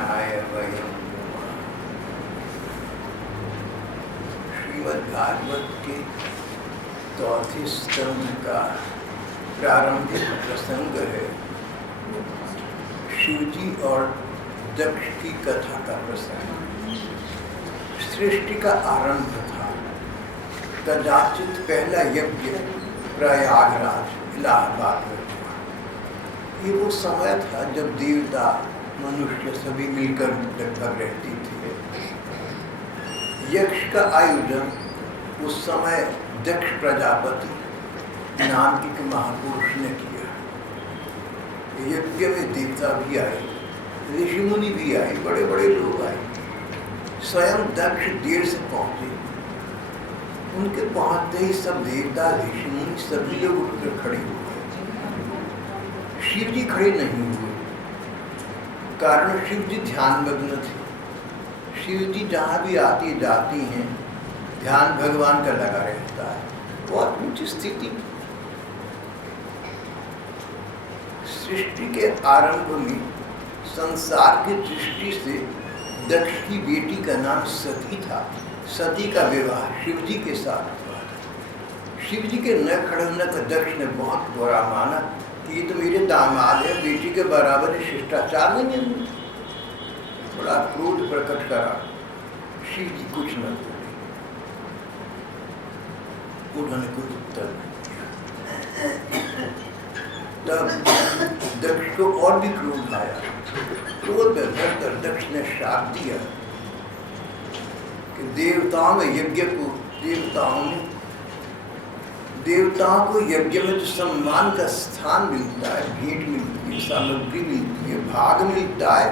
गणेशाय वयं नमः। श्रीमद्भागवत के चौथे स्कंध का प्रारंभिक प्रसंग है शिवजी और दक्ष की कथा का प्रसंग। सृष्टि का आरंभ था। कदाचित पहला यज्ञ प्रयागराज इलाहाबाद में हुआ। ये वो समय था जब देवता मनुष्य सभी मिलकर लगभग रहती थी। यज्ञ का आयोजन उस समय दक्ष प्रजापति नाम के महापुरुष ने किया। यज्ञ में देवता भी आए, ऋषि मुनि भी आए, बड़े बड़े लोग आए। स्वयं दक्ष देर से पहुंचे। उनके पहुंचते ही सब देवता ऋषि मुनि सभी लोग उठकर खड़े हो गए। शिव जी खड़े नहीं हुए, कारण शिव जी ध्यानमग्न थे। शिव जी जहाँ भी आती जाती हैं, ध्यान भगवान का लगा रहता है। बहुत ऊंची स्थिति। सृष्टि के आरंभ में संसार की दृष्टि से दक्ष की बेटी का नाम सती था। सती का विवाह शिवजी के साथ हुआ था। शिवजी के न खड़े होने का दक्ष ने बहुत बुरा माना कि ये तो मेरे दामाद है, बेटी के बराबर है, शिष्टाचार नहीं है। बड़ा क्रोध प्रकट करा। शिवजी कुछ न बोले, उन्होंने कोई उत्तर नहीं दिया। तब दक्ष को और भी क्रोध आया। क्रोध में भरकर दक्ष ने श्राप दिया कि देवताओं में यज्ञ को देवताओं को यज्ञ में जो सम्मान का स्थान मिलता है, भेंट मिलती है, सामग्री मिलती है, भाग मिलता है,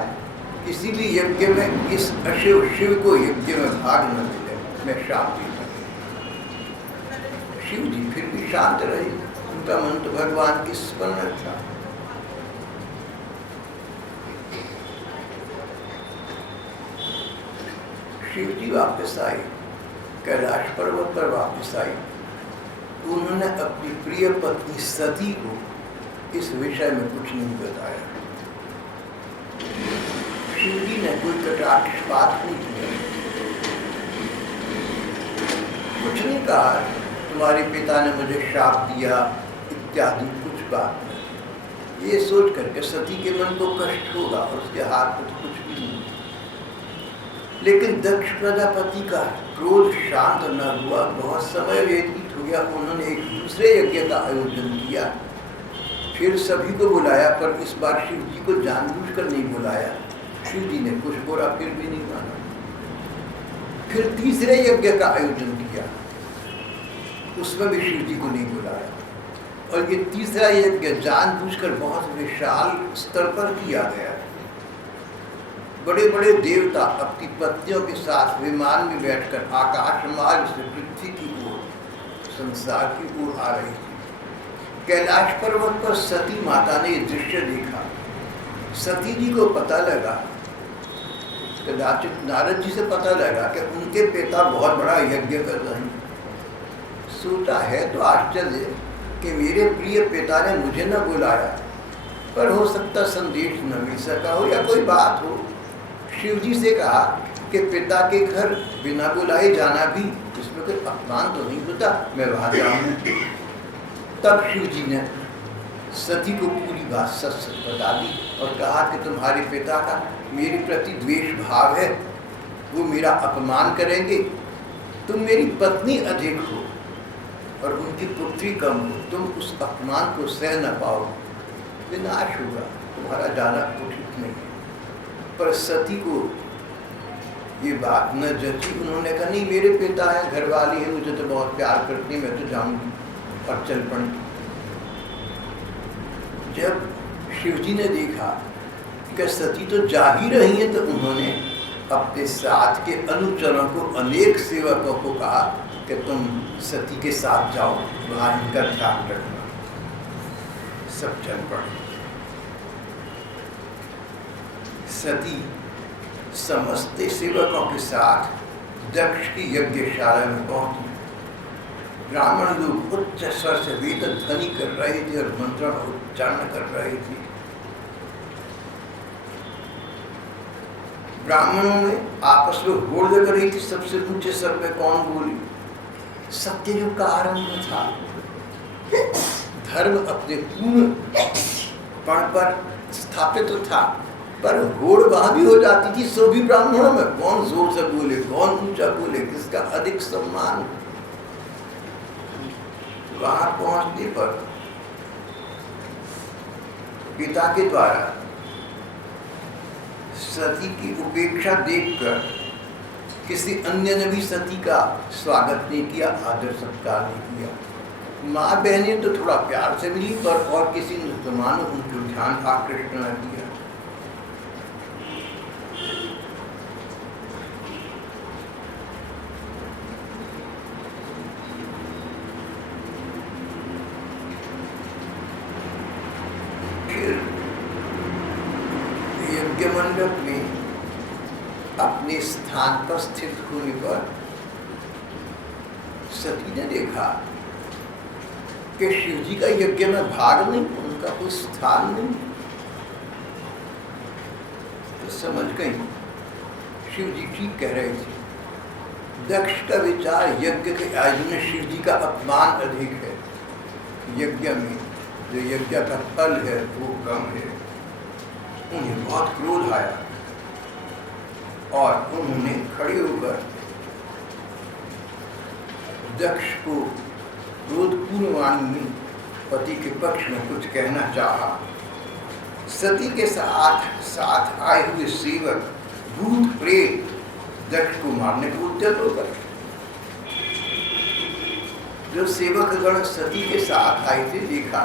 किसी भी यज्ञ में इस अशिव शिव को यज्ञ में भाग न मिले। मैं श्राप देता। शिव जी फिर भी शांत रहे। उनका मन तो भगवान की स्मरण था। शिव जी वापस आए, कैलाश पर्वत पर वापस आए। उन्होंने अपनी प्रिय पत्नी सती को इस विषय में कुछ नहीं बताया। शिव जी ने कोई कटाक्ष बात नहीं किया, कुछ नहीं कहा तुम्हारे पिता ने मुझे श्राप दिया इत्यादि, कुछ बात नहीं। ये सोच करके सती के मन को कष्ट होगा और उसके हाथ में तो कुछ भी नहीं। लेकिन दक्ष प्रजापति का क्रोध शांत न हुआ। बहुत समय व्यतीत हो गया। उन्होंने एक दूसरे यज्ञ का आयोजन किया। फिर सभी को बुलाया, पर इस बार शिव जी को जानबूझकर नहीं बुलाया। शिव जी ने कुछ बोला, फिर भी नहीं माना। फिर तीसरे यज्ञ का आयोजन किया, उसमें भी शिव जी को नहीं बुलाया। और ये तीसरा यज्ञ जानबूझकर बहुत विशाल स्तर पर किया गया। बड़े बड़े देवता अपनी पत्नियों के साथ विमान में बैठकर आकाश मार्ग से पृथ्वी की ओर, संसार की ओर आ रही थी। कैलाश पर्वत पर सती माता ने ये दृश्य देखा। सती जी को पता लगा, कदाचित नारद जी से पता लगा कि उनके पिता बहुत बड़ा यज्ञ कर रहे हैं। सोचा है तो आश्चर्य कि मेरे प्रिय पिता ने मुझे न बुलाया, पर हो सकता संदेश न मिल सका हो या कोई बात हो। शिव जी से कहा कि पिता के घर बिना बुलाए जाना भी उसमें कोई अपमान तो नहीं होता, मैं वहाँ जाऊँ। तब शिव जी ने सती को पूरी बात सच सच बता दी और कहा कि तुम्हारे पिता का मेरे प्रति द्वेष भाव है, वो मेरा अपमान करेंगे। तुम मेरी पत्नी अधिक हो और उनकी पुत्री कम हो, तुम उस अपमान को सह न पाओ, विनाश होगा, तुम्हारा जाना उचित नहीं है। पर सती को ये बात न जची। उन्होंने कहा नहीं, मेरे पिता हैं, घरवाली है, मुझे तो बहुत प्यार करती है, मैं तो जाऊंगी। और चल पड़ी। जब शिवजी ने देखा कि सती तो जा ही रही है, तो उन्होंने अपने साथ के अनुचरों को, अनेक सेवकों को कहा कि तुम सती के साथ जाओ, वहाँ इनका ध्यान रखना। सब चल पड़े। सती समस्त सेवकों के साथ दक्ष की यज्ञशाला में पहुंची। ब्राह्मण लोग उच्च स्वर से वेद ध्वनि कर रहे थे और मंत्रों का उच्चारण कर रहे थे। ब्राह्मणों में आपस में होड़ लग रही थी, सबसे ऊंचे स्वर में कौन बोली। सत्ययुग का आरंभ था, धर्म अपने पूर्ण पण पर स्थापित था, पर होड़ वहां भी हो जाती थी। सो भी ब्राह्मणों में कौन जोर से बोले, कौन ऊंचा बोले, किसका अधिक सम्मान। वहां पहुंचने पर पिता के द्वारा सती की उपेक्षा देखकर किसी अन्य ने भी सती का स्वागत नहीं किया, आदर सत्कार नहीं किया। माँ बहने तो थोड़ा प्यार से मिली, पर और किसी मुसलमान ने उनको ध्यान आकृष्ट न किया। यज्ञ मंडप में अपने स्थान पर स्थित होने पर सती ने देखा कि शिव जी का यज्ञ में भाग नहीं, उनका कोई स्थान नहीं। तो समझ गई शिव जी ठीक कह रहे थे। दक्ष का विचार यज्ञ के आयोजन में शिव जी का अपमान अधिक है, यज्ञ में जो यज्ञ का फल है वो कम है। उन्हें बहुत क्रोध आया और उन्होंने खड़े होकर दक्ष को क्रोधपूर्ण वाणी में पति के पक्ष में कुछ कहना चाहा। सती के साथ आए हुए सेवक भूत प्रेत दक्ष को मारने को उद्यत हो गए। जो सेवक गण सती के साथ आए थे, देखा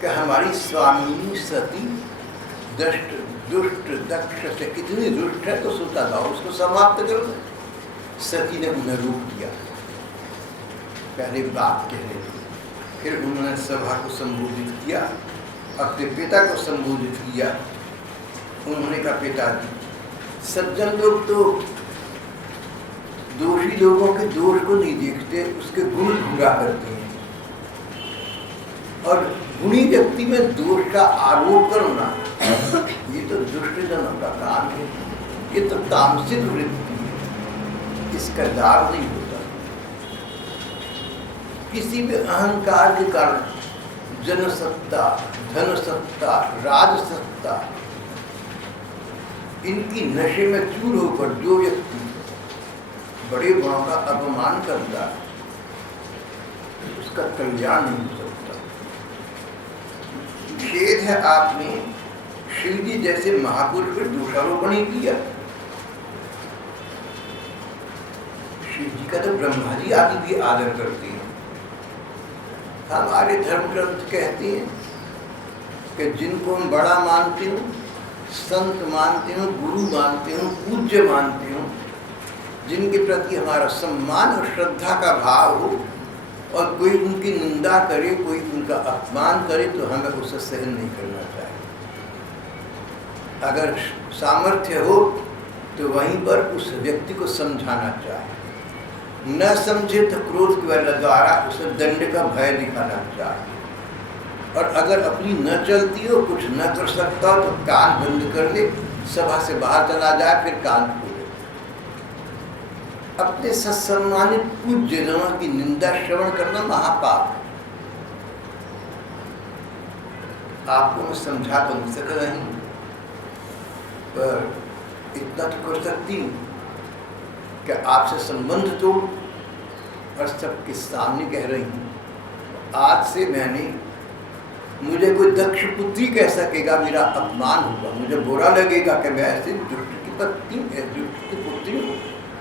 कि हमारी स्वामिनी सती दुष्ट दक्ष से कितनी दुष्ट है, तो सोचा था उसको समाप्त करो। सती ने उन्हें रोक दिया, पहले बात कह रहे थे, फिर उन्होंने सभा को संबोधित किया, अपने पिता को संबोधित किया। उन्होंने कहा, पिताजी, सज्जन लोग तो दोषी लोगों के दोष को नहीं देखते, उसके गुण ढूंढा करते हैं, और गुणी व्यक्ति में दोष का आरोप करना ये तो दुष्ट जनों का काम है, ये तो तामसिक वृत्ति है, इसका लाभ नहीं होता। किसी भी अहंकार के कारण जनसत्ता, धनसत्ता, राजसत्ता, इनकी नशे में चूर होकर जो व्यक्ति बड़े बड़ों का अपमान करता है, उसका कल्याण नहीं हो सकता। खेद है आपने शिव जी जैसे महापुरुष पर दोषारोपण ही किया। शिव जी का तो ब्रह्मा जी आदि भी आदर करते हैं। हमारे धर्म ग्रंथ कहते हैं कि जिनको हम बड़ा मानते हो, संत मानते हो, गुरु मानते हो, पूज्य मानते हो, जिनके प्रति हमारा सम्मान और श्रद्धा का भाव हो, और कोई उनकी निंदा करे, कोई उनका अपमान करे, तो हमें उसे सहन नहीं करना चाहिए। अगर सामर्थ्य हो तो वहीं पर उस व्यक्ति को समझाना चाहिए, न समझे तो क्रोध के बल द्वारा उसे दंड का भय दिखाना चाहिए। और अगर अपनी न चलती हो, कुछ न कर सकता हो, तो कान बंद कर ले, सभा से बाहर चला जाए, फिर कान खोले। अपने सत्सम्मानित पूज्य जनों की निंदा श्रवण करना महापाप है। आपको मैं समझा तो नहीं सक रही, पर इतना तो कर सकती हूँ कि आपसे संबंध तोड़ और सबके सामने कह रही हूँ, आज से मुझे कोई दक्ष पुत्री कह सकेगा, मेरा अपमान होगा, मुझे बुरा लगेगा कि मैं ऐसे दुष्ट की पत्नी, दुष्ट की पुत्री हूँ,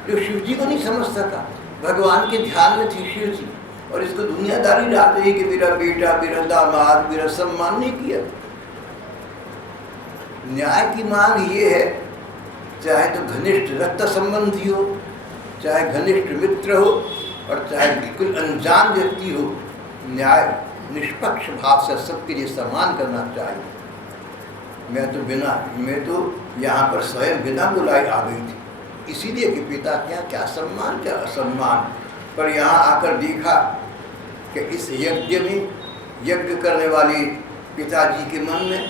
जो शिव जी को नहीं समझ सका। भगवान के ध्यान में थे शिव जी, और इसको दुनियादारी डाल रही कि मेरा बेटा, मेरा दामाद, मेरा सम्मान नहीं किया। न्याय की मांग ये है, चाहे तो घनिष्ठ रक्त संबंधी हो, चाहे घनिष्ठ मित्र हो, और चाहे बिल्कुल अनजान व्यक्ति हो, न्याय निष्पक्ष भाव से सबके लिए सम्मान करना चाहिए। मैं तो यहाँ पर स्वयं बिना बुलाए आ गई थी, इसीलिए कि पिता क्या सम्मान, क्या असम्मान। पर यहाँ आकर देखा कि इस यज्ञ में यज्ञ करने वाले पिताजी के मन में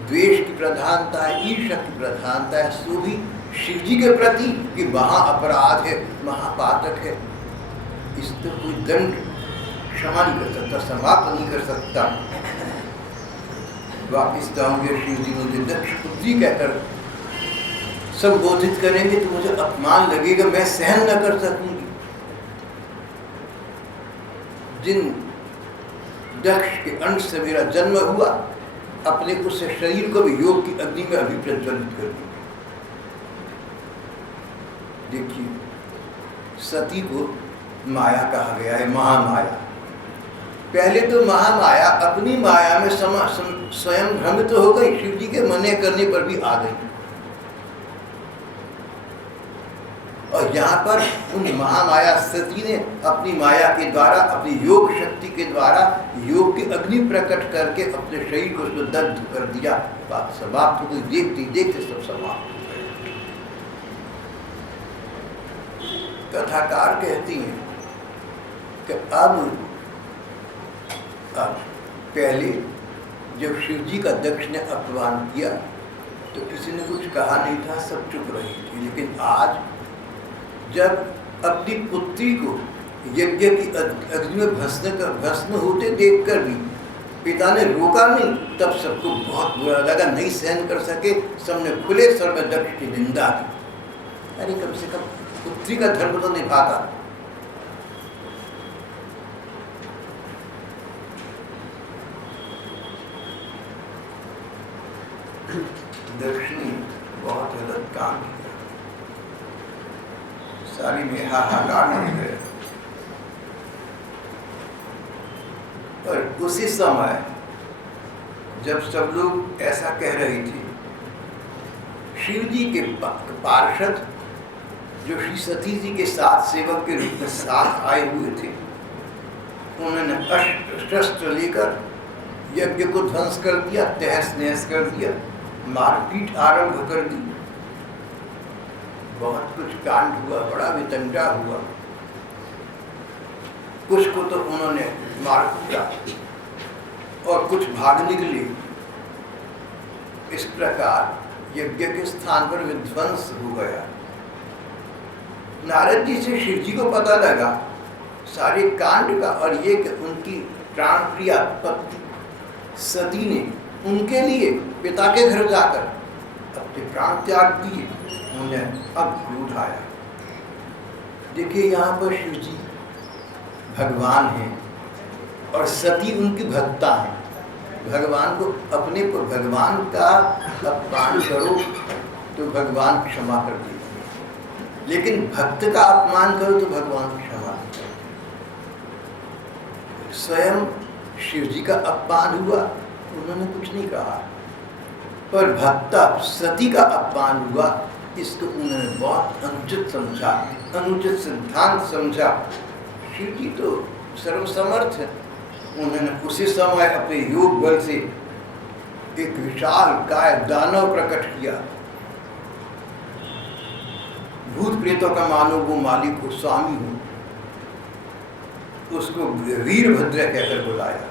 द्वेष की प्रधानता है, ईर्ष्या की प्रधानता है, सो भी शिव जी के प्रति कि वहाँ अपराध है, महापातक है, इस तो कोई दंड क्षमा नहीं कर सकता, समाप्त नहीं कर सकता। वापिस जाऊंगे, शिव जी मुझे दक्ष पुत्री कहकर संबोधित करेंगे तो मुझे अपमान लगेगा, मैं सहन न कर सकूंगी। जिन दक्ष के अंश से मेरा जन्म हुआ, अपने उस शरीर को भी योग की अग्नि में अभी प्रज्वलित कर दूंगी। देखिए, सती को माया कहा गया है, महामाया। पहले तो महामाया अपनी माया में स्वयं भ्रमित हो गई, शिव जी के मने करने पर भी आ गई। और यहाँ पर उन महामाया सती ने अपनी माया के द्वारा, अपनी योग शक्ति के द्वारा योग की अग्नि प्रकट करके अपने शरीर को उसको दग्ध कर दिया। बात समाप्त हो गई, देखते देखते सब समाप्त हो गए। कथाकार कहती हैं कि अब पहले जब शिव जी का दक्ष ने अपमान किया तो किसी ने कुछ कहा नहीं था, सब चुप रही थी। लेकिन आज जब अपनी पुत्री को यज्ञ की अग्नि में भस्म होते देखकर भी पिता ने रोका नहीं, तब सबको बहुत बुरा लगा, नहीं सहन कर सके, सबने खुले स्वर में दक्ष की निंदा की। अरे कम से कम पुत्री का धर्म तो निभाता। दक्ष ने बहुत गलत काम किया, सारी में हाहाकार नहीं गए। और उसी समय जब सब लोग ऐसा कह रहे थे, शिव जी के पार्षद जो श्री सती जी के साथ सेवक के रूप में साथ आए हुए थे, उन्होंने शस्त्र लेकर यज्ञ को ध्वंस कर दिया, तहस नहस कर दिया, मारपीट आरंभ कर दी। बहुत कुछ कांड हुआ, बड़ा वितंडा हुआ। कुछ को तो उन्होंने मार दिया और कुछ भाग निकले। इस प्रकार यज्ञ के स्थान पर विध्वंस हो गया। नारद जी से शिव जी को पता लगा सारे कांड का, और ये कि उनकी प्राण प्रिया पत्नी सती ने उनके लिए पिता के घर जाकर अपने प्राण त्याग दिए। उन्हें अब क्रोध आया। देखिए, यहाँ पर शिव जी भगवान हैं और सती उनकी भक्ता है। भगवान को अपने को भगवान का अपमान करो तो भगवान क्षमा कर देंगे, लेकिन भक्त का अपमान करो तो भगवान क्षमा नहीं करते। स्वयं शिव जी का अपमान हुआ, उन्होंने कुछ नहीं कहा, पर भक्ता सती का अपमान हुआ, इसको उन्होंने बहुत अनुचित समझा, अनुचित सिद्धांत समझा। शिव जी तो सर्वसमर्थ है। उन्होंने उसी समय अपने योग बल से एक विशाल काय दानव प्रकट किया। भूत प्रेतों का मानो वो मालिक हो, स्वामी हो, उसको वीरभद्र कहकर बुलाया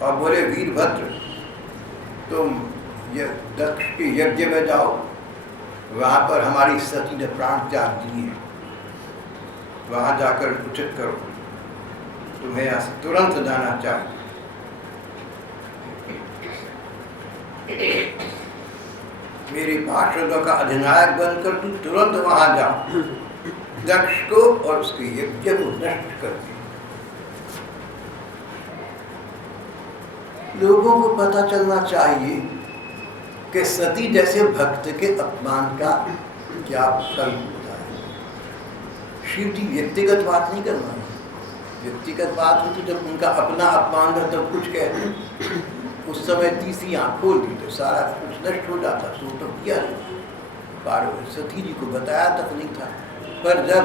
और बोले, वीरभद्र तुम दक्ष के यज्ञ में जाओ, वहाँ पर हमारी सती ने प्राण त्याग दिए, वहाँ जाकर उचित करो, तुम्हें यहाँ से तुरंत जाना चाहिए। मेरे पार्षदों का अधिनायक बनकर तुम तुरंत वहाँ जाओ, दक्ष को और उसके यज्ञ को नष्ट कर दिया। लोगों को पता चलना चाहिए कि सती जैसे भक्त के अपमान का क्या फल होता है। शिव जी व्यक्तिगत बात नहीं करना है। व्यक्तिगत बात हो तो जब उनका अपना अपमान था तब कुछ कहते, उस समय तीसरी आँख खोल दी तो सारा कुछ नष्ट हो जाता। सो तो किया नहीं, पार्वती सती जी को बताया तक नहीं था। पर जब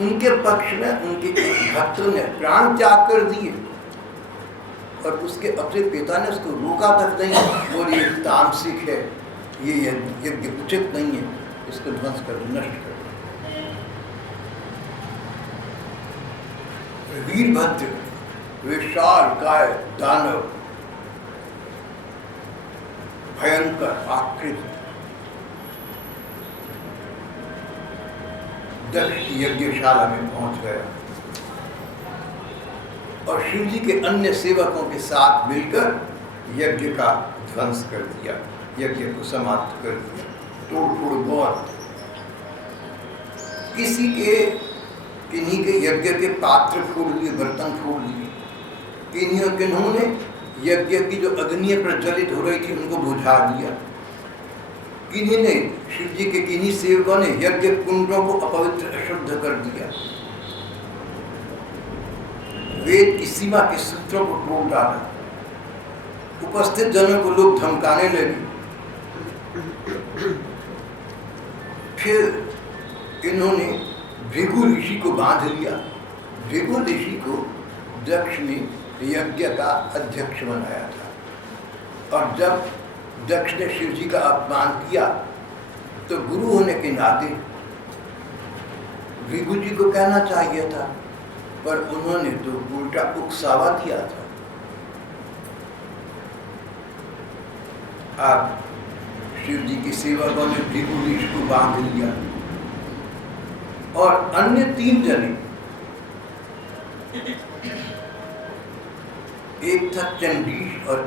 उनके पक्ष में उनके भक्तों ने प्राण त्याग कर दिए और उसके अपने पिता ने उसको रोका तक नहीं, बोले ये तामसिक है, ये यज्ञ उचित नहीं है, इसको ध्वंस कर दो, नष्ट कर दो। वीरभद्र विशाल काय दानव, भयंकर आकृति, दक्ष की यज्ञशाला में पहुंच गया और शिव जी के अन्य सेवकों के साथ मिलकर यज्ञ का ध्वंस कर दिया, यज्ञ को समाप्त कर दिया। तोड़-फोड़ बहुत, किसी के किन्हीं के यज्ञ के पात्र फोड़ लिए, बर्तन फोड़ लिए, किन्होंने यज्ञ की जो अग्नि प्रज्वलित हो रही थी उनको बुझा दिया, किन्हीं ने, शिव जी के किन्हीं सेवकों ने यज्ञ कुंडों को अपवित्र अशुद्ध कर दिया, वेद की सीमा के सूत्रों को तोड़ डाला, उपस्थित जनों को लोग धमकाने लगे। फिर इन्होंने भृगु ऋषि को बांध लिया। भृगु ऋषि को दक्ष ने यज्ञ का अध्यक्ष बनाया था और जब दक्ष ने शिव जी का अपमान किया तो गुरु होने के नाते भृगु जी को कहना चाहिए था, पर उन्होंने तो उल्टा उकसावा दिया था। आप शिव जी की सेवकों ने भृगु ऋषि को बांध लिया और अन्य 3 जने, एक था चंडीश और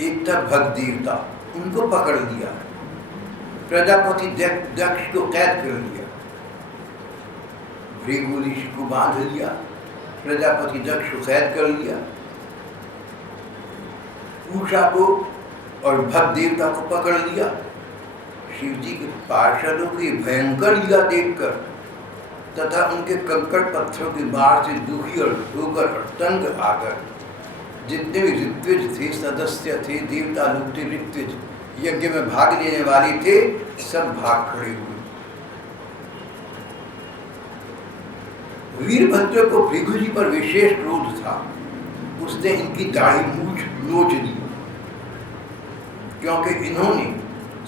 एक था भगदेवता, उनको पकड़ लिया। प्रजापति दक्ष को कैद कर लिया, भृगु ऋषि को बांध लिया, प्रजापति दक्ष को कैद कर लिया, उषा को और भगदेवता को पकड़ लिया। शिव जी के पार्षदों की भयंकर लीला देखकर तथा उनके कंकड़ पत्थरों की बाढ़ से दुखी और ठोकर और तंग आकर जितने भी ऋत्विज थे, सदस्य थे, देवता लोग थे, ऋत्विज यज्ञ में भाग लेने वाले थे, सब भाग खड़े हुए। वीरभद्र को भृगु जी पर विशेष क्रोध था, उसने इनकी दाढ़ी मूछ नोच दी, क्योंकि इन्होंने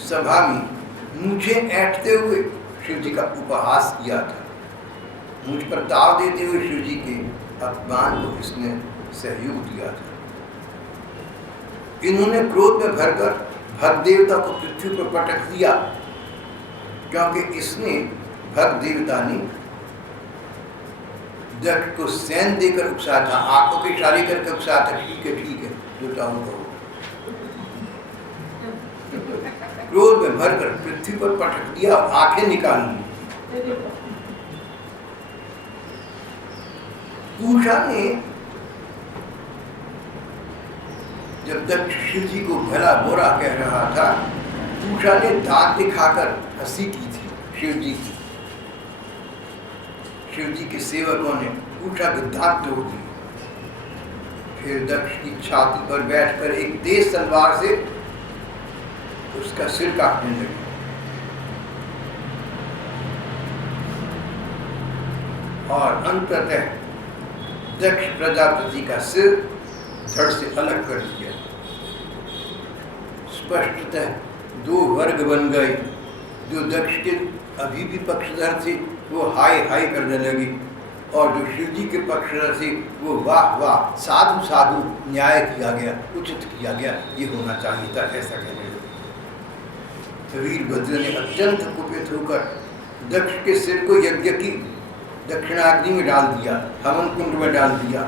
सभा में मूछे ऐंठते हुए शिव जी का उपहास किया था। मुझ पर दाव देते हुए शिव जी के अपमान को इसने सहयोग दिया था। इन्होंने क्रोध में भरकर भग देवता को पृथ्वी पर पटक दिया, क्योंकि इसने भग देवता ने दक्ष को सैन देकर उकसाया था, आंखों के इशारे करके उकसाया था, ठीक है जो चाहूँ कहो। क्रोध में भरकर पृथ्वी पर पटक दिया और आंखें निकाल ली। उषा ने जब दक्ष शिव जी को भला बुरा कह रहा था, उषा ने दांत दिखाकर हंसी की थी शिव जी की। शिव जी के सेवकों ने उषा के दांत तोड़ दिए। फिर दक्ष की छाती पर बैठकर एक तेज तलवार से उसका सिर काटने लगे। और अंततः दक्ष प्रजापति का सिर धड़ से अलग कर दिया। स्पष्टतः 2 वर्ग बन गए। जो दक्ष के अभी भी पक्षधर थे वो हाय हाय करने लगे, और जो शिव जी के पक्षधर थे वो वाह वाह, साधु साधु, न्याय किया गया, उचित किया गया, ये होना चाहिए था, ऐसा कहने लगे। वीरभद्र ने अत्यंत कुपित होकर दक्ष के सिर को यज्ञ की दक्षिणाग्नि में डाल दिया, हवन कुंड में डाल दिया,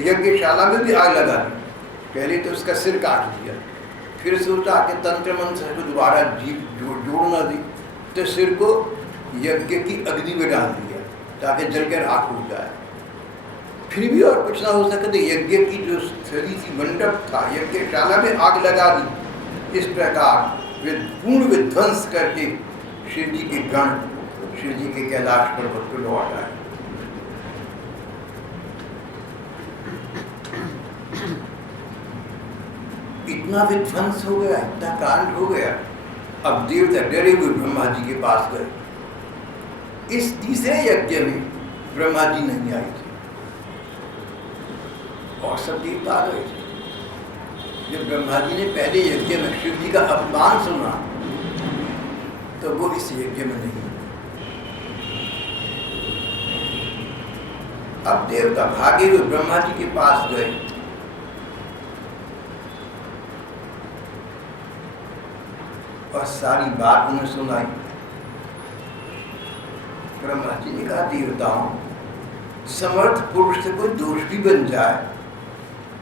यज्ञशाला में भी आग लगा दी। पहले तो उसका सिर काट दिया, फिर सोचा कि तंत्र मंत्र को दोबारा जोड़ना दी, तो सिर को यज्ञ की अग्नि में डाल दिया ताकि जलकर आग हो जाए। फिर भी और कुछ ना हो सके तो यज्ञ की जो स्थली थी, मंडप था, यज्ञशाला में आग लगा दी। इस प्रकार पूर्ण विध्वंस करके शिव जी के गण शिव जी के कैलाश पर्वत को लौट आए। इतना विध्वंस हो गया, इतना कांड हो गया। अब देवता डरे हुए ब्रह्मा जी के पास गए। इस तीसरे यज्ञ में ब्रह्मा जी नहीं आए थे और सब देवता आ गए थे। जब ब्रह्मा जी ने पहले यज्ञ में शिव जी का अपमान सुना तो वो इस यज्ञ में नहीं। अब देवता भागे हुए ब्रह्मा जी के पास गए। और सारी बात उन्हें सुनाई। ब्रह्मा जी ने कहा, देवताओं, समर्थ पुरुष से कोई दोष भी बन जाए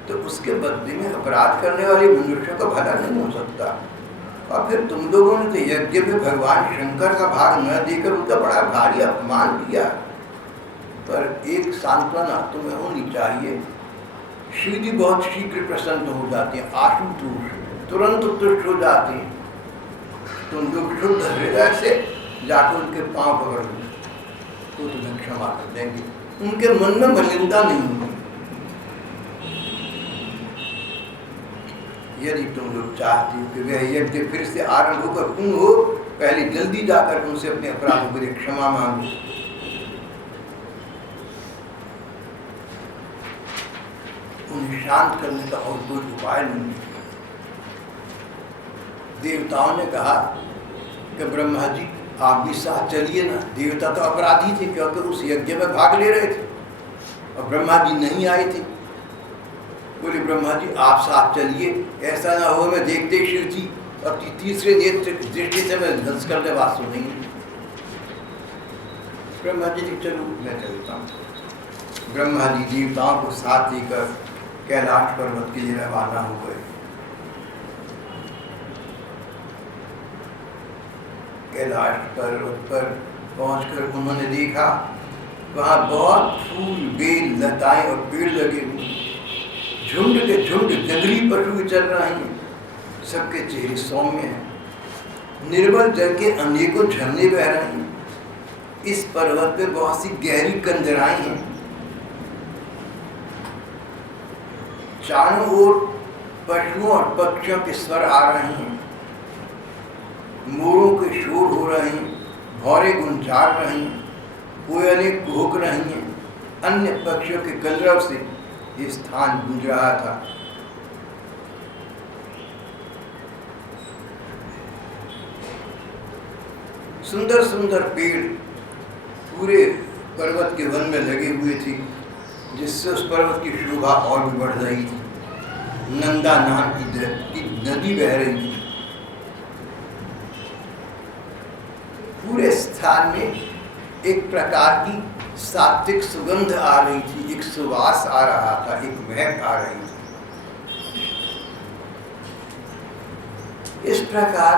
तो उसके बदले में अपराध करने वाले मनुष्य का भला नहीं हो सकता। और फिर तुम लोगों ने तो यज्ञ में भगवान शंकर का भाग न देकर उनका बड़ा भारी अपमान किया। पर एक सांत्वना तुम्हें होनी चाहिए, शिव जी बहुत शीघ्र प्रसन्न हो जाते हैं, आशुतोष तुरंत तुष्ट हो जाते हैं। तुम लोग शुद्ध हृदय से जाकर उनके पांव पकड़ लो तो तुम्हें क्षमा कर देंगे, उनके मन में मलिनता नहीं होगी। यदि तुम लोग चाहते हो कि वह यज्ञ फिर से आरंभ होकर पूर्ण हो, पहले जल्दी जाकर उनसे अपने अपराधों के लिए क्षमा मांगो। उन्हें शांत करने का और कोई उपाय नहीं। देवताओं ने कहा कि ब्रह्मा जी आप भी साथ चलिए ना। देवता तो अपराधी थे क्योंकि उस यज्ञ में भाग ले रहे थे और ब्रह्मा जी नहीं आए थे। बोले ब्रह्मा जी आप साथ चलिए, ऐसा ना हो मैं देखते शिव जी और तीसरे नेत्र दृष्टि से मैं ध्वंस करने बात सुनेंगे। ब्रह्मा जी ने चलो मैं चलता हूँ। ब्रह्मा जी देवताओं को साथ लेकर कैलाश पर्वत के लिए रवाना हो गए। कैलाश पर्वत पर पहुंचकर उन्होंने देखा वहां बहुत फूल, बेल, लताएं और पेड़ लगे हुए, झुंड के झुंड जंगली पशु विचर रहे हैं। सबके चेहरे सौम्य हैं। निर्मल जल के अनेकों झरने बह रहे हैं। इस पर्वत पे बहुत सी गहरी कंदराएं हैं। चारों ओर पशुओं और पक्षियों के स्वर आ रहे हैं। मोरों के शोर हो रहे हैं, भौरे गुंजार रहे हैं, कोयलें कुहक रही हैं। अन्य पक्षियों के कलरव से ये स्थान गूंज रहा था। सुंदर सुंदर पेड़ पूरे पर्वत के वन में लगे हुए थे, जिससे उस पर्वत की शोभा और भी बढ़ रही थी। नंदा नाम की नदी बह रही थी। पूरे स्थान में एक प्रकार की सात्विक सुगंध आ रही थी, एक सुवास आ रहा था, एक महक आ रही थी। इस प्रकार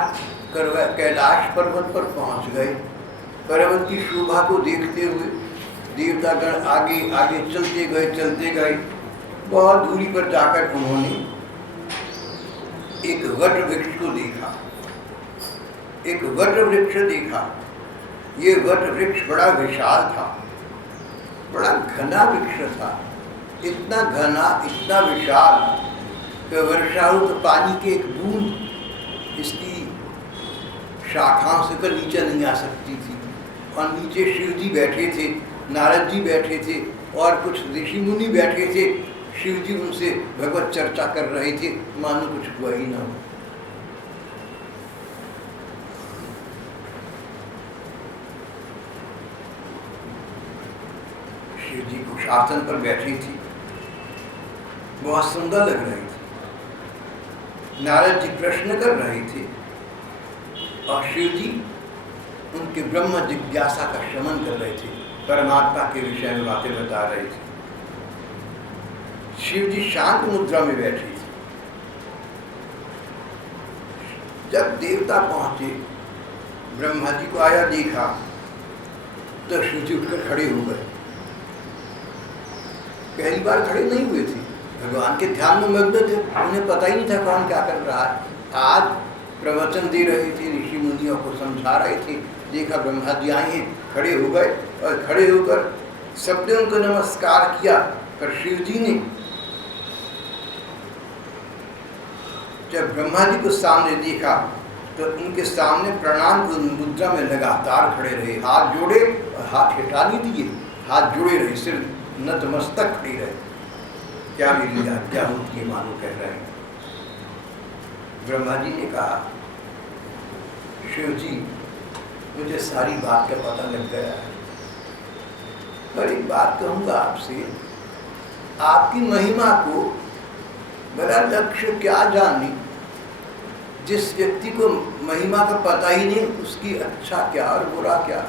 कैलाश पर्वत पर पहुंच गए। पर्वत की शोभा को देखते हुए देवतागण आगे आगे चलते गए। बहुत दूरी पर जाकर उन्होंने एक वट वृक्ष को देखा। एक वट वृक्ष देखा। ये वट वृक्ष बड़ा विशाल था, बड़ा घना वृक्ष था। इतना घना, इतना विशाल कि वर्षा हो तो पानी की एक बूंद इसकी शाखाओं से कर नीचे नहीं आ सकती थी। और नीचे शिव जी बैठे थे, नारद जी बैठे थे और कुछ ऋषि मुनि बैठे थे। शिव जी उनसे भगवत चर्चा कर रहे थे, मानो कुछ हुआ ही ना हो। शिव जी कुछ आसन पर बैठी थी, बहुत सुंदर लग रही थी। नारद जी प्रश्न कर रहे थे और शिव जी उनके ब्रह्म जिज्ञासा का शमन कर रहे थे, परमात्मा के विषय में बातें बता रहे थे। शिव जी शांत मुद्रा में बैठी थी। जब देवता पहुंचे, ब्रह्मा जी को आया देखा तो शिव जी उठकर खड़े हो गए। पहली बार खड़े नहीं हुए थे, भगवान के ध्यान में मग्न थे। उन्हें पता ही नहीं था कौन क्या कर रहा है। आज प्रवचन दे रहे थे, ऋषि मुनियों को समझा रहे थे। देखा ब्रह्मा जी आए हैं, खड़े हो गए और खड़े होकर सबने उनको नमस्कार किया। पर शिव जी ने जब ब्रह्मा जी को सामने देखा तो उनके सामने प्रणाम की मुद्रा में लगातार खड़े रहे। हाथ जोड़े और हाथ हटा नहीं दिए, हाथ जोड़े रहे, सिर नतमस्तक खड़े रहे। क्या मेरी आज्ञा होती है, मानो कह रहे हैं। ब्रह्मा जी ने कहा, शिव जी मुझे सारी बात का पता लग गया है, पर एक बात कहूँगा आपसे। आपकी महिमा को बड़ा लक्ष्य क्या जाने। जिस व्यक्ति को महिमा का पता ही नहीं, उसकी अच्छा क्या और बुरा क्या।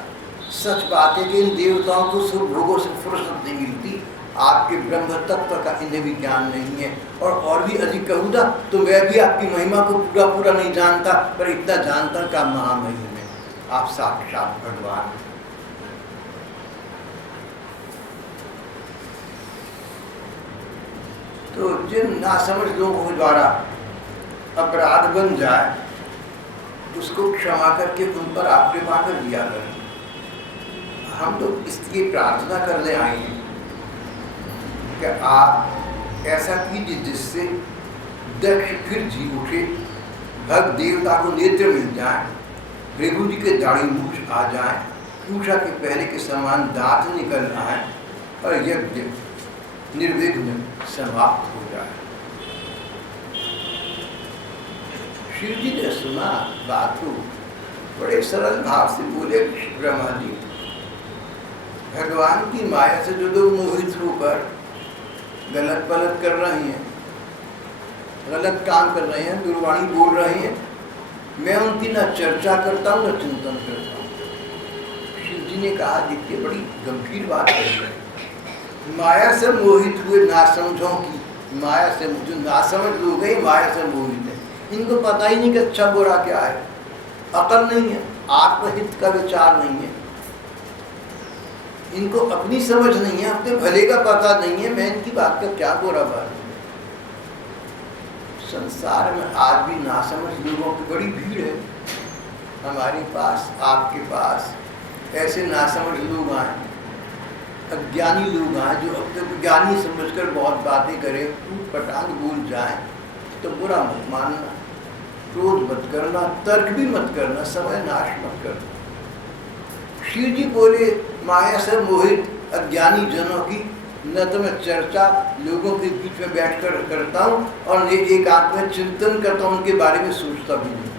सच बात है कि इन देवताओं को सुख भोगों से फुर्सत नहीं मिलती, आपके ब्रह्म तत्व का इन्हें भी ज्ञान नहीं है। और भी अधिक कहूँ ना तो मैं भी आपकी महिमा को पूरा पूरा नहीं जानता, पर इतना जानता का महामहिम है, आप साक्षात भगवान। तो जिन नासमझ लोगों के द्वारा अपराध बन जाए उसको क्षमा करके उन पर आप कृपा कर दिया करें। हम तो इसलिए प्रार्थना करने आए हैं कि आप ऐसा कीजिए जिससे दक्ष फिर जी उठे, भग देवता को नेत्र मिल जाए, भृगु जी के दाढ़ी मूछ आ जाए, पूषा के पहले के समान दांत निकल आए और यज्ञ निर्विघ्न समाप्त हो जाए। शिव जी ने सुना बात को, बड़े सरल भाव से बोले, ब्रह्मा जी, भगवान की माया से जो लोग मोहित होकर गलत पलट कर रहे हैं, गलत काम कर रहे हैं, दुर्वाणी बोल रहे हैं, मैं उनकी न चर्चा करता हूँ न चिंतन करता हूँ। शिव जी ने कहा, देखिए बड़ी गंभीर बात है, माया से मोहित हुए नासमझों की, माया से जो नासमझ लोग हैं माया से मोहित है, इनको पता ही नहीं कि अच्छा बुरा क्या है, अकल नहीं है, आत्महित का विचार नहीं है, इनको अपनी समझ नहीं है, अपने भले का पता नहीं है, मैं इनकी बात का क्या बुरा बात है। संसार में आज भी नासमझ लोगों की बड़ी भीड़ है, हमारे पास, आपके पास ऐसे नासमझ लोग आए, अज्ञानी लोग आए जो अब तक ज्ञानी समझकर बहुत बातें करें, टूट पटांग बोल जाए, तो बुरा मत मानना, क्रोध मत करना, तर्क भी मत करना, समय नाश मत करना। शिव जी बोले, माया से मोहित अज्ञानी जनों की न तो मैं चर्चा लोगों के बीच में बैठकर करता हूँ और एक आत्मा में चिंतन करता हूँ, उनके बारे में सोचता भी नहीं,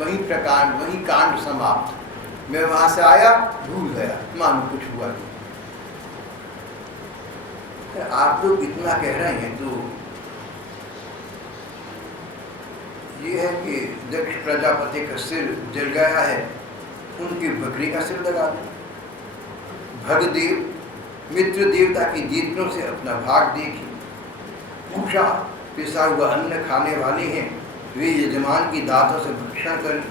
वही प्रकांड, वही कांड समाप्त। मैं वहाँ से आया, भूल गया, मानो कुछ हुआ नहीं। आप लोग इतना कह रहे हैं तो ये है कि दक्ष प्रजापति का सिर जल गया है, उनकी बकरी का सिर लगा दो। भगदेव मित्र देवता की दीपनों से अपना भाग देखी, पूछा पिसा हुआ अन्न खाने वाले हैं, वे यजमान की दांतों से भक्षण करें,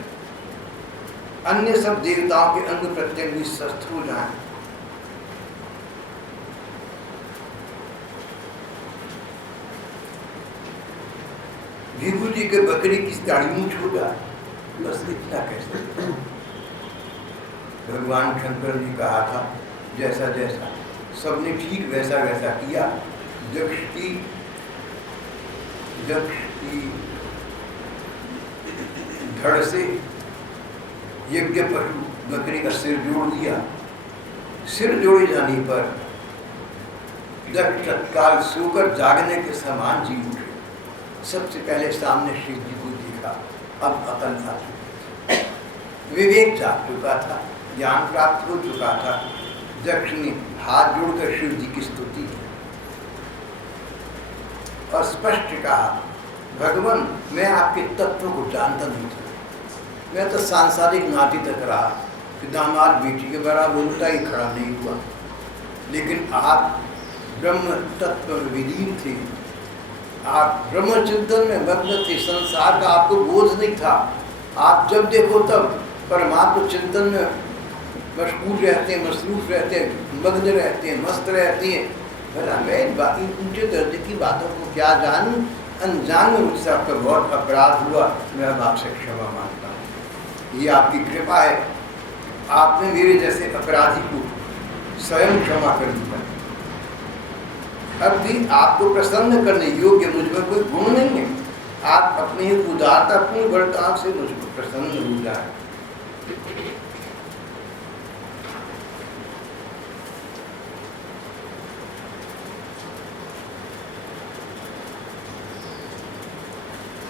अन्य सब देवताओं के अंग प्रत्यंग भी स्वस्थ हो जाएं। भृगु जी के बकरी की दाढ़ी मूछ हो जाए, बस इतना कह सकते। भगवान शंकर ने कहा था, जैसा जैसा सबने ठीक वैसा वैसा किया। दक्ष की धड़ से यज्ञ पशु बकरी का सिर जोड़ दिया। सिर जोड़े जाने पर दक्ष तत्काल सोकर जागने के समान जी उठे। सबसे पहले सामने शिव जी को देखा, अब अकल आ चुकी थी, विवेक जाग चुका था, ज्ञान प्राप्त हो चुका था। दक्ष ने हाथ जोड़कर शिव जी की स्तुति की और स्पष्ट कहा, भगवान मैं आपके तत्व को जानता नहीं था, मैं तो सांसारिक नाती तक रहा कि दामाद बेटी के बराबर उल्टा ही खड़ा नहीं हुआ, लेकिन आप ब्रह्म तत्व विलीन थे, आप ब्रह्म चिंतन में मग्न थे, संसार का आपको बोध नहीं था। आप जब देखो तब परमात्मा चिंतन में मशगूल रहते हैं, मसरूफ रहते हैं, मग्न रहते हैं, मस्त रहते हैं। भला मैं इन ऊंचे दर्जे की बातों को क्या जानूं, अनजान रूप से आपका बहुत अपराध हुआ, मैं अब आपसे क्षमा मांगता हूँ। ये आपकी कृपा है, आपने मेरे जैसे अपराधी को स्वयं क्षमा कर दिया। अब भी आपको प्रसन्न करने योग्य मुझ में कोई गुण नहीं है, आप अपने ही उदारतापूर्ण बर्ताव से मुझ पर प्रसन्न हो जाए।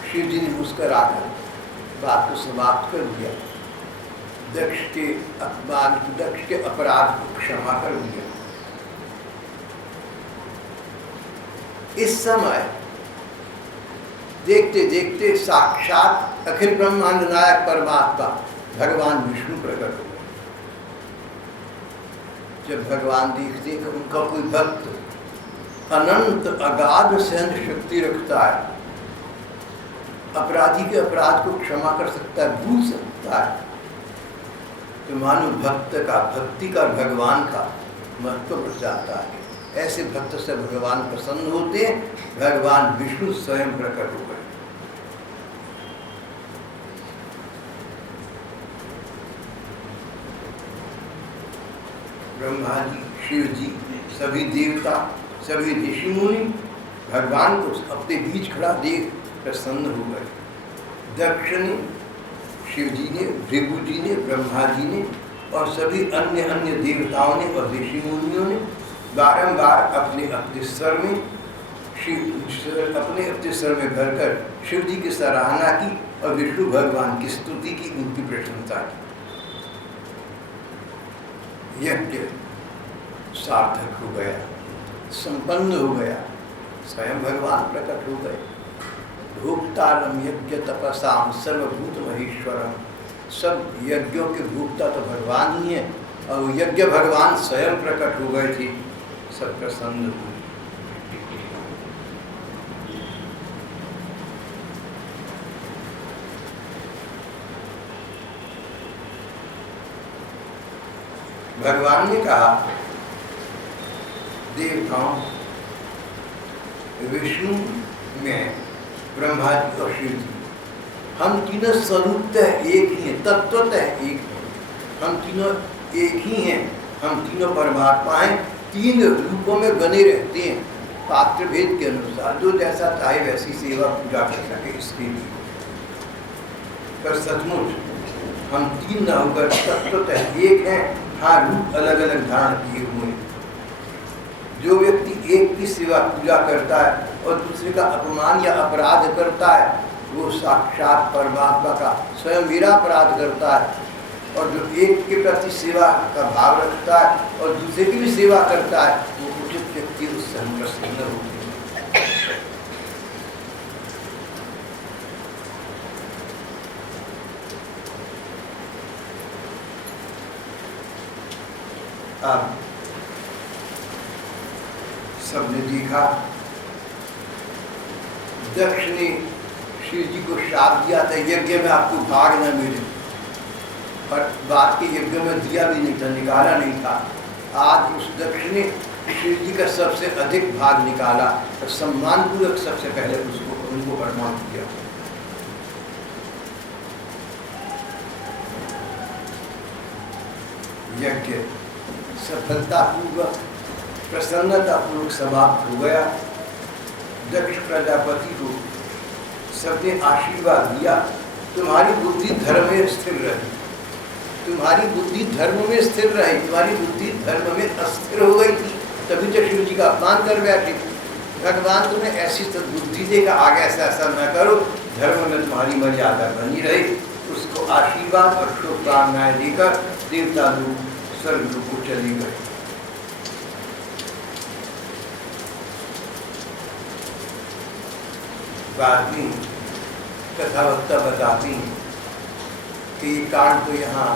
शिव जी ने मुस्कुराकर बात को समाप्त कर दिया, दक्ष के अपमान, दक्ष के अपराध को क्षमा कर दिया। इस समय देखते देखते साक्षात अखिल ब्रह्मांड नायक परमात्मा भगवान विष्णु प्रकट हुए। जब भगवान देखते हैं कि उनका कोई भक्त अनंत अगाध सहन शक्ति रखता है, अपराधी के अपराध को क्षमा कर सकता है, भूल सकता है, तो मानो भक्त का, भक्ति का, भगवान का महत्व बढ़ जाता है। ऐसे भक्त से भगवान प्रसन्न होते हैं, भगवान विष्णु स्वयं प्रकट हो गए। ब्रह्मा जी, शिव जी, सभी देवता, सभी ऋषि मुनि भगवान को अपने बीच खड़ा देख प्रसन्न हो गए। दक्ष ने, शिव जी ने, भृगु जी ने, ब्रह्मा जी ने और सभी अन्य अन्य देवताओं ने और ऋषि मुनियों ने बारंबार अपने अपने स्वर में अपने स्वर में भरकर शिव जी की सराहना की और विष्णु भगवान की स्तुति की, उनकी प्रशंसा की। यज्ञ सार्थक हो गया, संपन्न हो गया, स्वयं भगवान प्रकट हो गए। भोक्तारम यज्ञ तपसाम सर्वभूत महेश्वरम, सब यज्ञों के भोक्ता तो भगवान ही है और यज्ञ भगवान स्वयं प्रकट हो गए थे, सब प्रसन्न हुए। भगवान ने कहा देवताओं, विष्णु में ब्रह्मा जी और शिव जी, हम तीनों स्वरूपतः एक ही हैं, तत्वतः एक हैं, हम तीनों एक ही हैं, हम तीनों परमात्मा हैं, तीन रूपों में बने रहते हैं, पात्र भेद के अनुसार जो जैसा चाहे वैसी सेवा पूजा कर सके इसके लिए। पर सचमुच हम तीन न होकर तत्वतः एक हैं, हाँ रूप अलग अलग धारण किए हुए। जो व्यक्ति एक की सेवा पूजा करता है और दूसरे का अपमान या अपराध करता है, वो साक्षात परमात्मा का स्वयं मेरा अपराध करता है। और जो एक के प्रति सेवा का भाव रखता है और दूसरे की भी सेवा करता है, वो उचित व्यक्ति उससे हम प्रसन्न होते हैं। अब सबने देखा, दक्ष ने शिव जी को श्राप दिया था यज्ञ में आपको भाग न मिले, और बात के यज्ञ में दिया भी नहीं था, निकाला नहीं था। आज उस दक्ष ने शिव जी का सबसे अधिक भाग निकाला और सम्मानपूर्वक सबसे पहले उनको प्रणाम किया। यज्ञ सफलतापूर्वक प्रसन्नतापूर्वक समाप्त हो गया। दक्ष प्रजापति को सबने आशीर्वाद दिया, तुम्हारी बुद्धि धर्म में स्थिर रही, तुम्हारी बुद्धि धर्म में स्थिर रही, तुम्हारी बुद्धि धर्म में अस्थिर हो गई थी, तभी तो शिव जी का अपमान कर बैठे। भगवान तुम्हें ऐसी सद्बुद्धि देगा, आगे ऐसा न करो, धर्म में तुम्हारी मर्यादा बनी रही। उसको आशीर्वाद और शुभकामनाएं देकर देवता लोग स्वर्ग को चले गए। बाद में कथावक्ता बताती कि ये कांड तो यहाँ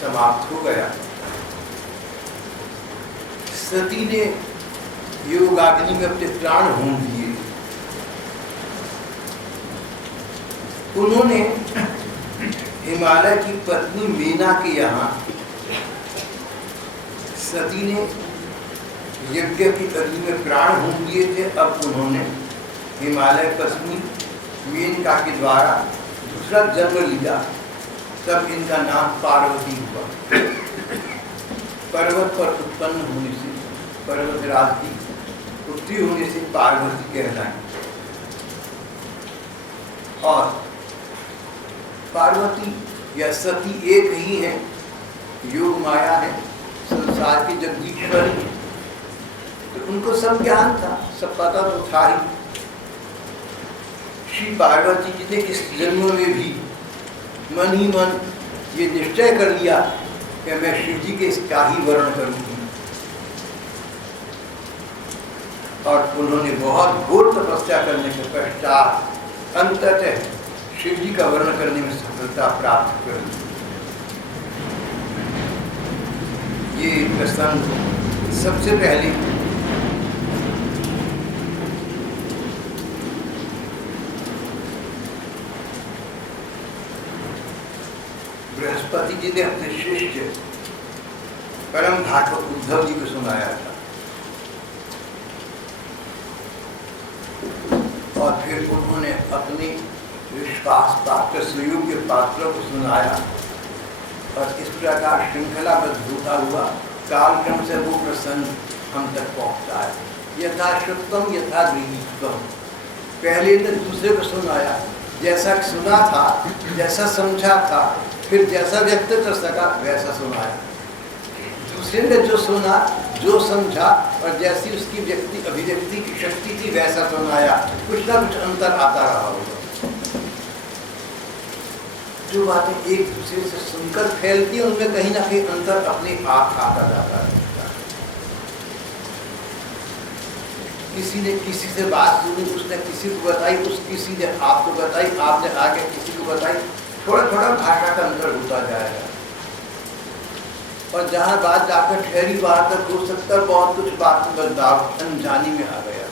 समाप्त हो गया। सती ने योगाग्नि में अपने प्राण होम दिए। उन्होंने हिमालय की पत्नी मीना के यहाँ सती ने यज्ञ की अग्नि में प्राण होम दिए थे। अब उन्होंने हिमालय पत्नी मेनका के द्वारा दूसरा जन्म लिया, तब इनका नाम पार्वती हुआ। पर्वत पर उत्पन्न होने से, पर्वतराज की पुत्री होने से पार्वती कहलाई। और पार्वती या सती एक ही है, योग माया है, संसार की जगदीश्वरी है। तो उनको सब ज्ञान था, सब पता तो था ही। श्री पार्वती जी ने इस जन्म में भी मन ही मन ये निश्चय कर लिया कि मैं शिव जी के इसका ही वर्ण करूंगी। और उन्होंने बहुत घोर तपस्या करने के पश्चात अंततः शिव जी का वर्ण करने में सफलता प्राप्त कर ली। ये प्रसंग सबसे पहले बृहस्पति जी ने अपने शिष्य परम भागवत उद्धव जी को सुनाया था, और फिर उन्होंने अपनी विश्वास पात्र सुयोग्य पात्रों को सुनाया, और इस प्रकार श्रृंखलाबद्ध होता हुआ कालक्रम से वो प्रसंग हम तक पहुँचता है। यथा श्रुतम यथा गृहीतम, पहले ने दूसरे को सुनाया, जैसा सुना था, जैसा समझा था, फिर जैसा व्यक्त कर सका वैसा सुनाया। दूसरे ने जो सुना, जो समझा और जैसी उसकी व्यक्ति अभिव्यक्ति की शक्ति थी वैसा सुनाया, कुछ ना कुछ अंतर आता रहा होगा। जो बातें एक दूसरे से सुनकर फैलती हैं उनमें कहीं ना कहीं अंतर अपने आप आता जाता है। किसी ने किसी से बात सुनी, उसने किसी को बताई, उस किसी ने आपको बताई, आपने आगे किसी को बताई, थोड़ा थोड़ा भाषा का अंतर होता जाएगा। और जहाँ बात जाकर ठहरी बात तक हो सकता है, बहुत कुछ बात में बदलाव अनजानी में आ गया।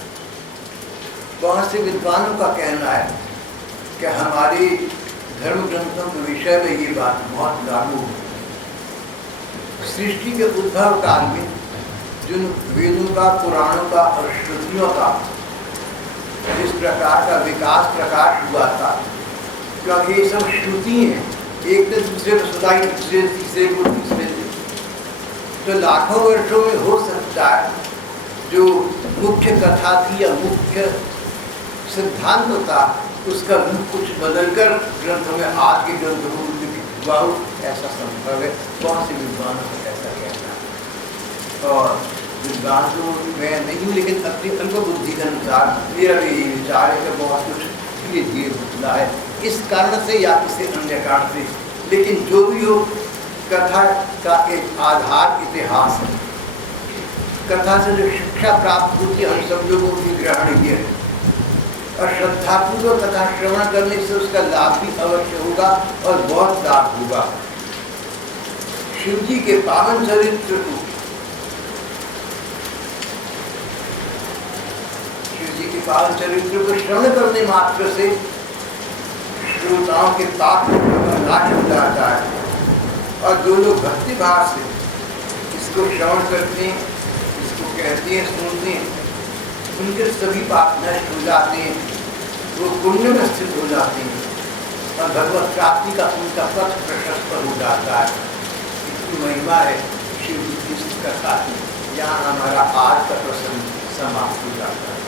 बहुत से विद्वानों का कहना है कि हमारे धर्म ग्रंथों के विषय में ये बात बहुत लागू है। सृष्टि के उद्भव काल में जिन वेदों का, पुराणों का और श्रुतियों का जिस प्रकार का विकास प्रकाश हुआ था, क्योंकि ये सब श्रुति हैं, एक ने दूसरे को सुनाई, दूसरे तीसरे को, तीसरे से, तो लाखों वर्षों में हो सकता है जो मुख्य कथा थी या मुख्य सिद्धांत था उसका रूप कुछ बदलकर ग्रंथों में आज के ग्रंथों को लिखित हुआ हो, ऐसा संभव है। बहुत से विद्वानों का ऐसा कहना है, और विद्वान तो मैं नहीं हूँ, लेकिन अपनी अल्प बुद्धि के अनुसार मेरा भी यही विचार है कि बहुत कुछ धीरे धीरे बदला है, इस कारण से या किसी अन्य कारण से। लेकिन जो भी हो, कथा का एक आधार इतिहास है। कथा से जो शिक्षा प्राप्त होती है हम सब लोगों की ग्रहण है, और श्रद्धापूर्वक कथा श्रवण करने से उसका लाभ भी अवश्य होगा और बहुत लाभ होगा। शिव जी के पावन चरित्र को, शिव जी के पावन चरित्र को श्रवण करने मात्र से श्रोताओं के पाप का नाश हो जाता है, और जो लोग भक्ति भाव से इसको श्रवण करते हैं, इसको कहते हैं, सुनते हैं, उनके सभी पाप नष्ट हो जाते हैं, वो पुण्य में स्थित हो जाते हैं, और भगवत प्राप्ति का उनका पथ प्रशस्त हो जाता है। इतनी महिमा है शिव जी की कथा की। यहाँ हमारा आज का प्रसंग समाप्त हो जाता है।